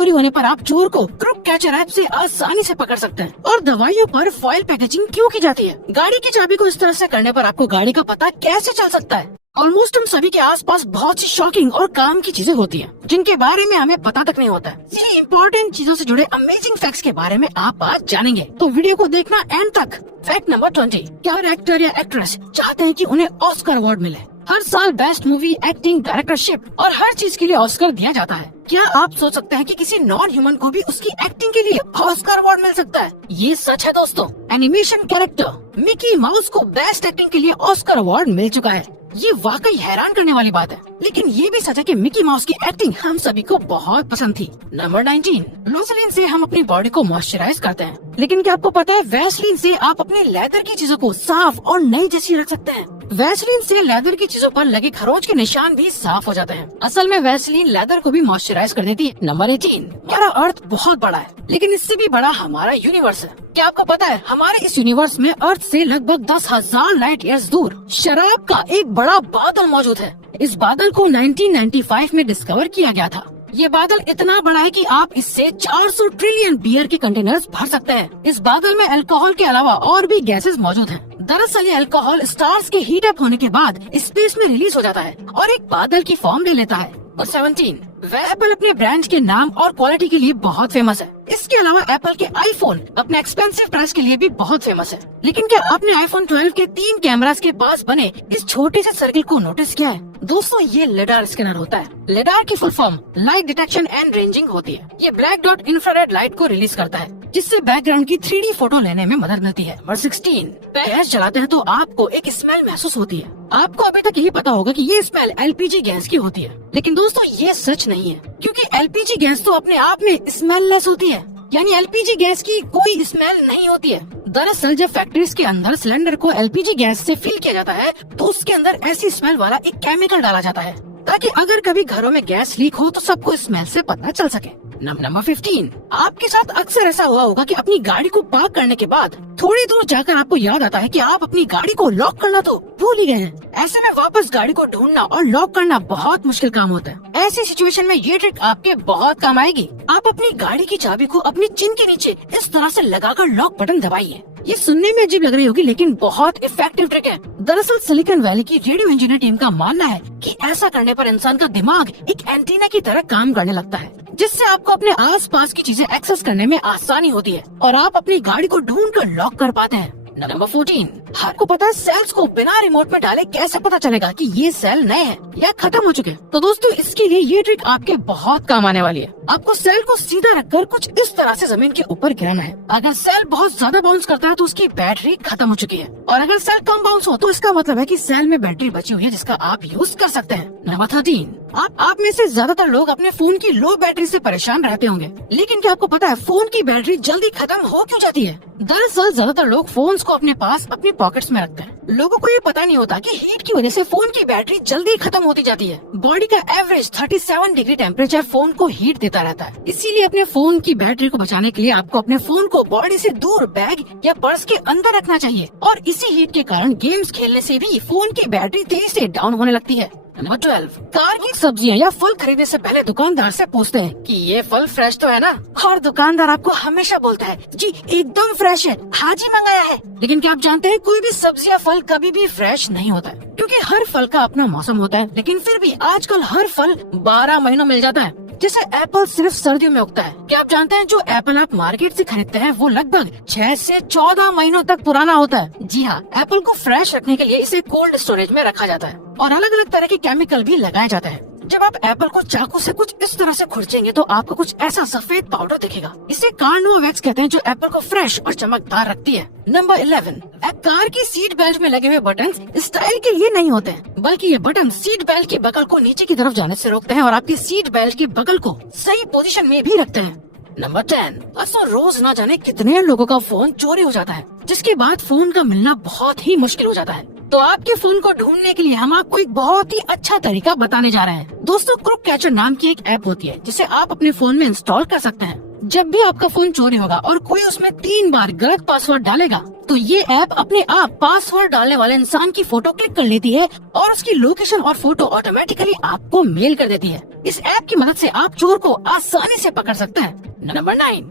चोरी होने पर आप चोर को क्रुक कैचर ऐप से आसानी से पकड़ सकते हैं। और दवाइयों पर फॉइल पैकेजिंग क्यों की जाती है? गाड़ी की चाबी को इस तरह से करने पर आपको गाड़ी का पता कैसे चल सकता है? ऑलमोस्ट हम सभी के आसपास बहुत सी शॉकिंग और काम की चीजें होती हैं, जिनके बारे में हमें पता तक नहीं होता है। ये इम्पोर्टेंट चीजों से जुड़े अमेजिंग फैक्ट्स के बारे में आप आज जानेंगे, तो वीडियो को देखना एंड तक। फैक्ट नंबर 20, क्या एक्टर या एक्ट्रेस चाहते हैं कि उन्हें ऑस्कर अवार्ड मिले? हर साल बेस्ट मूवी, एक्टिंग, डायरेक्टरशिप और हर चीज के लिए ऑस्कर दिया जाता है। क्या आप सोच सकते हैं कि किसी नॉन ह्यूमन को भी उसकी एक्टिंग के लिए ऑस्कर अवार्ड मिल सकता है? ये सच है दोस्तों। एनिमेशन कैरेक्टर मिकी माउस को बेस्ट एक्टिंग के लिए ऑस्कर अवार्ड मिल चुका है। ये वाकई हैरान करने वाली बात है, लेकिन ये भी सच है कि मिकी माउस की एक्टिंग हम सभी को बहुत पसंद थी। नंबर 19, वैसलीन से हम अपनी बॉडी को मॉइस्चराइज करते हैं, लेकिन क्या आपको पता है वैसलीन से आप अपने लेदर की चीजों को साफ और नई जैसी रख सकते हैं। वैसलीन से लेदर की चीजों पर लगे खरोच के निशान भी साफ हो जाते हैं। असल में वैसलीन लेदर को भी मॉइस्चराइज कर देती है। नंबर 18, हमारा अर्थ बहुत बड़ा है, लेकिन इससे भी बड़ा हमारा यूनिवर्स है। क्या आपको पता है हमारे इस यूनिवर्स में अर्थ से लगभग 10,000 लाइट ईयर्स दूर शराब का एक बड़ा बादल मौजूद है। इस बादल को 1995 में डिस्कवर किया गया था। ये बादल इतना बड़ा है कि आप इससे 400 ट्रिलियन बियर के कंटेनर्स भर सकते हैं। इस बादल में अल्कोहल के अलावा और भी गैसेस मौजूद हैं। दरअसल ये अल्कोहल स्टार्स के हीट अप होने के बाद स्पेस में रिलीज हो जाता है और एक बादल की फॉर्म ले लेता है। और 17, एप्पल अपने ब्रांड के नाम और क्वालिटी के लिए बहुत फेमस है। इसके अलावा एप्पल के आईफोन अपने एक्सपेंसिव प्राइस के लिए भी बहुत फेमस है। लेकिन क्या आपने आईफोन 12 के 3 कैमरास के पास बने इस छोटे से सर्किल को नोटिस किया है? दोस्तों ये लिडार स्कैनर होता है। लिडार की full form light detection and ranging होती है। ये ब्लैक डॉट इंफ्रारेड लाइट को रिलीज करता है, जिससे बैकग्राउंड की 3D फोटो लेने में मदद मिलती है। नंबर 16, गैस जलाते हैं तो आपको एक स्मेल महसूस होती है। आपको अभी तक यही पता होगा कि ये स्मेल LPG गैस की होती है, लेकिन दोस्तों ये सच नहीं है, क्योंकि LPG गैस तो अपने आप में स्मेललेस होती है। यानी LPG गैस की कोई स्मेल नहीं होती है। दरअसल जब फैक्ट्रीज के अंदर सिलेंडर को LPG गैस से फिल किया जाता है तो उसके अंदर ऐसी स्मेल वाला एक केमिकल डाला जाता है, ताकि अगर कभी घरों में गैस लीक हो तो सबको स्मेल से पता चल सके। नंबर 15, आपके साथ अक्सर ऐसा हुआ होगा कि अपनी गाड़ी को पार्क करने के बाद थोड़ी दूर जाकर आपको याद आता है कि आप अपनी गाड़ी को लॉक करना तो भूल ही गए हैं। ऐसे में वापस गाड़ी को ढूंढना और लॉक करना बहुत मुश्किल काम होता है। ऐसी सिचुएशन में ये ट्रिक आपके बहुत काम आएगी। आप अपनी गाड़ी की चाबी को अपनी चिन के नीचे इस तरह से लगाकर लॉक बटन दबाइए। ये सुनने में अजीब लग रही होगी, लेकिन बहुत इफेक्टिव ट्रिक है। दरअसल सिलिकॉन वैली की रेडियो इंजीनियर टीम का मानना है कि ऐसा करने पर इंसान का दिमाग एक एंटीना की तरह काम करने लगता है, जिससे आपको अपने आसपास की चीजें एक्सेस करने में आसानी होती है और आप अपनी गाड़ी को ढूंढ कर लॉक कर पाते हैं। नंबर 14, आपको पता है सेल्स को बिना रिमोट में डाले कैसे पता चलेगा कि ये सेल नए हैं या खत्म हो चुके हैं? तो दोस्तों इसके लिए ये ट्रिक आपके बहुत काम आने वाली है। आपको सेल को सीधा रखकर कुछ इस तरह से जमीन के ऊपर गिराना है। अगर सेल बहुत ज्यादा बाउंस करता है तो उसकी बैटरी खत्म हो चुकी है, और अगर सेल कम बाउंस हो तो इसका मतलब है कि सेल में बैटरी बची हुई है जिसका आप यूज कर सकते हैं। नंबर 13, आप में से ज्यादातर लोग अपने फोन की लो बैटरी से परेशान रहते होंगे, लेकिन क्या आपको पता है फोन की बैटरी जल्दी खत्म हो क्यों जाती है? दरअसल ज्यादातर लोग फोन्स को अपने पास अपनी पॉकेट्स में रखते हैं। लोगों को ये पता नहीं होता कि हीट की वजह से फोन की बैटरी जल्दी खत्म होती जाती है। बॉडी का एवरेज 37 डिग्री टेम्परेचर फोन को हीट देता रहता है। इसीलिए अपने फोन की बैटरी को बचाने के लिए आपको अपने फोन को बॉडी से दूर बैग या पर्स के अंदर रखना चाहिए, और इसी हीट के कारण गेम्स खेलने से भी फोन की बैटरी तेजी से डाउन होने लगती है। नंबर 12, कार की सब्जियां या फल खरीदने से पहले दुकानदार से पूछते हैं कि ये फल फ्रेश तो है ना, और दुकानदार आपको हमेशा बोलता है जी एकदम फ्रेश है, आज ही मंगाया है। लेकिन क्या आप जानते हैं कोई भी सब्जी या फल कभी भी फ्रेश नहीं होता है, क्योंकि हर फल का अपना मौसम होता है। लेकिन फिर भी आजकल हर फल 12 महीनों मिल जाता है, जैसे एप्पल सिर्फ सर्दियों में उगता है। क्या आप जानते हैं जो एप्पल आप मार्केट से खरीदते हैं वो लगभग 6 से 14 महीनों तक पुराना होता है। जी हाँ, एप्पल को फ्रेश रखने के लिए इसे कोल्ड स्टोरेज में रखा जाता है और अलग अलग तरह के केमिकल भी लगाए जाते हैं। जब आप एप्पल को चाकू से कुछ इस तरह से खुरचेंगे तो आपको कुछ ऐसा सफेद पाउडर दिखेगा। इसे कार्नो वैक्स कहते हैं, जो एप्पल को फ्रेश और चमकदार रखती है। नंबर 11, कार की सीट बेल्ट में लगे हुए बटन स्टाइल के लिए नहीं होते हैं, बल्कि ये बटन सीट बेल्ट के बगल को नीचे की तरफ जाने से रोकते हैं और आपकी सीट बेल्ट के बगल को सही पोजीशन में भी रखते हैं। नंबर 10, रोज ना जाने कितने लोगों का फोन चोरी हो जाता है, जिसके बाद फोन का मिलना बहुत ही मुश्किल हो जाता है। तो आपके फोन को ढूंढने के लिए हम आपको एक बहुत ही अच्छा तरीका बताने जा रहे हैं। दोस्तों क्रुक कैचर नाम की एक ऐप होती है जिसे आप अपने फोन में इंस्टॉल कर सकते हैं। जब भी आपका फोन चोरी होगा और कोई उसमें 3 बार गलत पासवर्ड डालेगा तो ये ऐप अपने आप पासवर्ड डालने वाले इंसान की फोटो क्लिक कर लेती है और उसकी लोकेशन और फोटो ऑटोमेटिकली आपको मेल कर देती है। इस ऐप की मदद से आप चोर को आसानी से पकड़ सकते हैं। नंबर 9,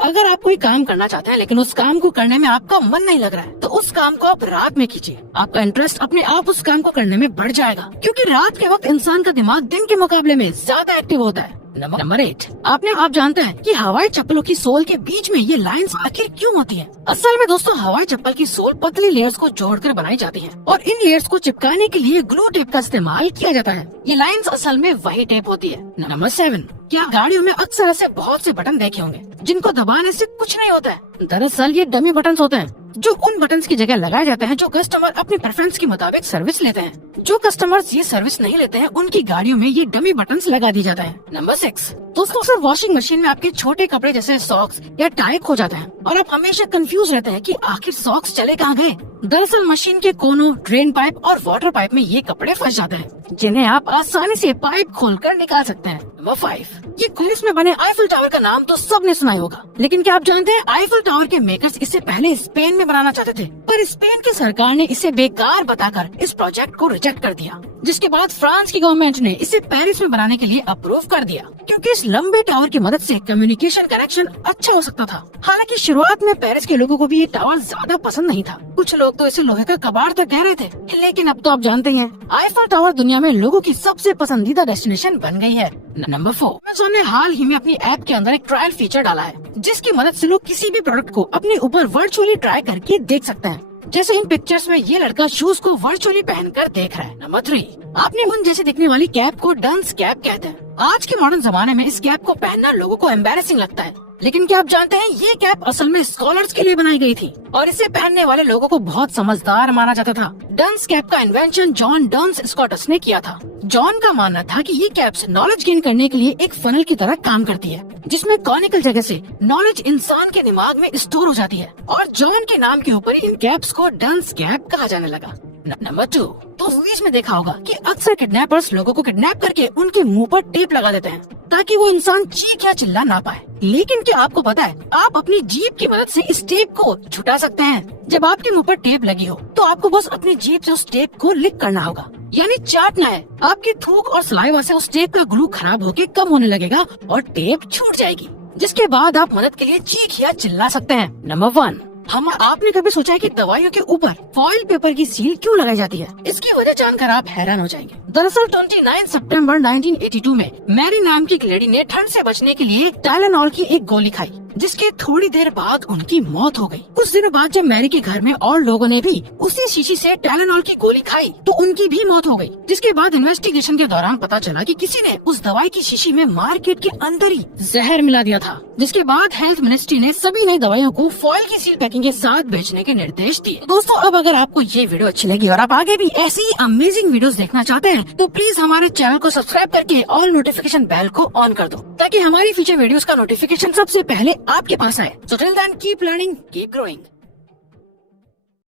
अगर आप कोई काम करना चाहते हैं लेकिन उस काम को करने में आपका मन नहीं लग रहा है तो उस काम को आप रात में कीजिए। आपका इंटरेस्ट अपने आप उस काम को करने में बढ़ जाएगा, क्योंकि रात के वक्त इंसान का दिमाग दिन के मुकाबले में ज्यादा एक्टिव होता है। नंबर 8, आप जानते हैं कि हवाई चप्पलों की सोल के बीच में ये लाइंस आखिर क्यों होती है? असल में दोस्तों, हवाई चप्पल की सोल पतली लेयर्स को जोड़कर बनाई जाती है और इन लेयर्स को चिपकाने के लिए ग्लू टेप का इस्तेमाल किया जाता है। ये लाइंस असल में वही टेप होती है। नंबर 7, क्या गाड़ियों में अक्सर ऐसे बहुत से बटन देखे होंगे जिनको दबाने से कुछ नहीं होता है? दरअसल ये डमी बटन होते हैं जो उन बटन्स की जगह लगाए जाते हैं जो कस्टमर अपनी प्रेफरेंस के मुताबिक सर्विस लेते हैं। जो कस्टमर्स ये सर्विस नहीं लेते हैं उनकी गाड़ियों में ये डमी बटन्स लगा दिए जाते हैं। नंबर 6, दोस्तों अक्सर वॉशिंग मशीन में आपके छोटे कपड़े जैसे सॉक्स या टाई खो जाते हैं और आप हमेशा कंफ्यूज रहते हैं कि आखिर सॉक्स चले कहाँ गए। दरअसल मशीन के कोनों, ड्रेन पाइप और वाटर पाइप में ये कपड़े फंस जाते हैं जिन्हें आप आसानी से पाइप खोलकर निकाल सकते हैं। नंबर 5, ये पेरिस में बने आईफल टावर का नाम तो सबने सुना ही होगा, लेकिन क्या आप जानते हैं आईफल टावर के मेकर्स इसे पहले स्पेन में बनाना चाहते थे, पर स्पेन की सरकार ने इसे बेकार बताकर इस प्रोजेक्ट को रिजेक्ट कर दिया, जिसके बाद फ्रांस की गवर्नमेंट ने इसे पेरिस में बनाने के लिए अप्रूव कर दिया, क्योंकि इस लंबे टावर की मदद से कम्युनिकेशन कनेक्शन अच्छा हो सकता था। हालांकि शुरुआत में पेरिस के लोगों को भी ये टावर ज्यादा पसंद नहीं था, कुछ लोग तो इसे लोहे का कबाड़ तक कह रहे थे, लेकिन अब तो आप जानते हैं आईफल टावर दुनिया में लोगों की सबसे पसंदीदा डेस्टिनेशन बन गई है। नंबर 4, अमेज़न ने हाल ही में अपनी ऐप के अंदर एक ट्रायल फीचर डाला है जिसकी मदद से लोग किसी भी प्रोडक्ट को अपने ऊपर वर्चुअली ट्राई करके देख सकते हैं। जैसे इन पिक्चर्स में ये लड़का शूज को वर्चुअली पहनकर देख रहा है। नंबर 3, आपने उन जैसे दिखने वाली कैप को डंस कैप कहते हैं। आज के मॉडर्न जमाने में इस कैप को पहनना लोगों को एम्बैरेसिंग लगता है, लेकिन क्या आप जानते हैं ये कैप असल में स्कॉलर्स के लिए बनाई गई थी और इसे पहनने वाले लोगों को बहुत समझदार माना जाता था। डंस कैप का इन्वेंशन जॉन डंस स्कॉटस ने किया था। जॉन का मानना था कि ये कैप्स नॉलेज गेन करने के लिए एक फनल की तरह काम करती है, जिसमें कॉनिकल जगह से नॉलेज इंसान के दिमाग में स्टोर हो जाती है, और जॉन के नाम के ऊपर इन कैप्स को डंस कैप कहा जाने लगा। नंबर 2, तो मूवीज में देखा होगा कि अक्सर किडनैपर्स लोगों को किडनैप करके उनके मुंह पर टेप लगा देते हैं ताकि वो इंसान चीख या चिल्ला ना पाए। लेकिन क्या आपको पता है आप अपनी जीभ की मदद से इस टेप को छुटा सकते हैं। जब आपके मुंह पर टेप लगी हो तो आपको बस अपनी जीभ से उस टेप को लिक करना होगा, यानी चाटना है। आपकी थूक और सलाइवा से उस टेप का ग्लू खराब होके कम होने लगेगा और टेप छूट जाएगी, जिसके बाद आप मदद के लिए चीख या चिल्ला सकते हैं। नंबर 1, आपने कभी सोचा है कि दवाइयों के ऊपर फॉइल पेपर की सील क्यों लगाई जाती है? इसकी वजह जानकर आप हैरान हो जाएंगे। दरअसल 29 सितंबर 1982 में मैरी नाम की एक लेडी ने ठंड से बचने के लिए टाइलेनॉल की एक गोली खाई, जिसके थोड़ी देर बाद उनकी मौत हो गई। कुछ दिनों बाद जब मैरी के घर में और लोगों ने भी उसी शीशी से टाइलेनॉल की गोली खाई तो उनकी भी मौत हो गई। जिसके बाद इन्वेस्टिगेशन के दौरान पता चला कि किसी ने उस दवाई की शीशी में मार्केट के अंदर ही जहर मिला दिया था। जिसके बाद हेल्थ मिनिस्ट्री ने सभी नई दवाइयों को फॉइल की सील पैकिंग के साथ बेचने के निर्देश दिए। दोस्तों, अब अगर आपको ये वीडियो अच्छी लगी और आप आगे भी ऐसी अमेजिंग वीडियोस देखना चाहते हैं तो प्लीज हमारे चैनल को सब्सक्राइब करके ऑल नोटिफिकेशन बेल को ऑन कर दो, ताकि हमारी फ्यूचर वीडियोस का नोटिफिकेशन सबसे पहले आपके पास आए। So till then, keep learning, keep growing.